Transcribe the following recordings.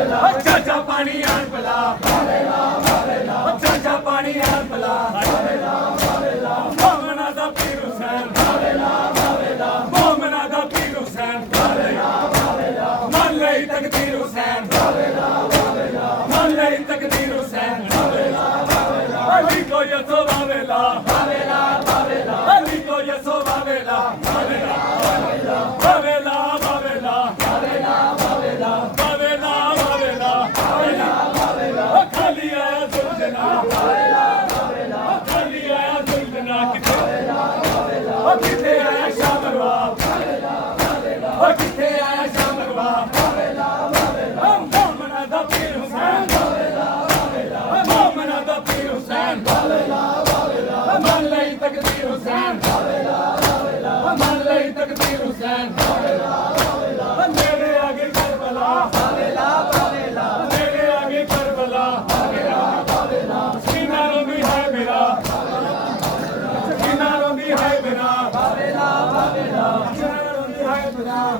चाचा पानी आन पला चाचा पानी आन पला मोमना दा पीर हुसैन मोमना दा पीर हुसैन मान लई तकदीर हुसैन मान लई तकदीर हुसैन अली को यसो वावेला अली को यसो वावेला वावेला वावेला वावेला खाली आया जुल्जना खाली आया जुल्जना किथे आया शामरवा किथे आया शामरवा मोमना दा पीर हुसैन मोमना दा पीर हुसैन मान लई तकदीर हुसैन मान लई तकदीर हुसैन मेरे आगे करबला मेरे आगे करबला सीना रोंदी है मेरा सीना रोंदी है मेरा बाबेला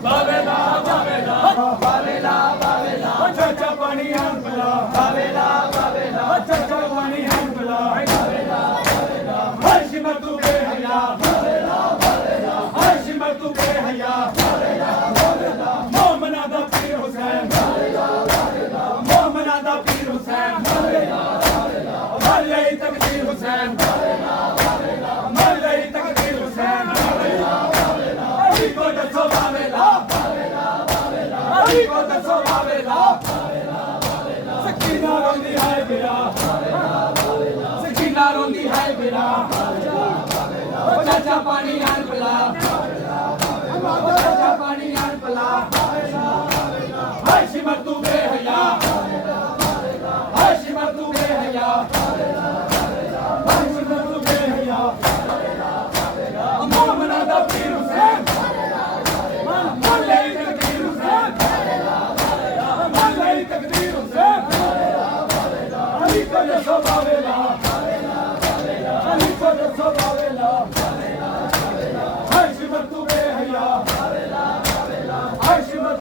बाबेला बाबेला बाबेला बाबेला चाचा पानी आन पला बाबेला बाबेला चाचा पानी आन पला बाबेला हाशिम तू बेहया बाबेला बाबेला हाशिम तू बेहया बाबेला बाबेला मोमना दा पीर हुसैन मोमना दा पीर हुसैन मान लई तकदीर हुसैन मान लई तकदीर हुसैन अली को दसो वावेला अली को दसो वावेला सकीना रोंदी है मेरा सकीना रोंदी है मेरा चाचा पानी आन पला चाचा पानी आन पला हाशिम तू बेहया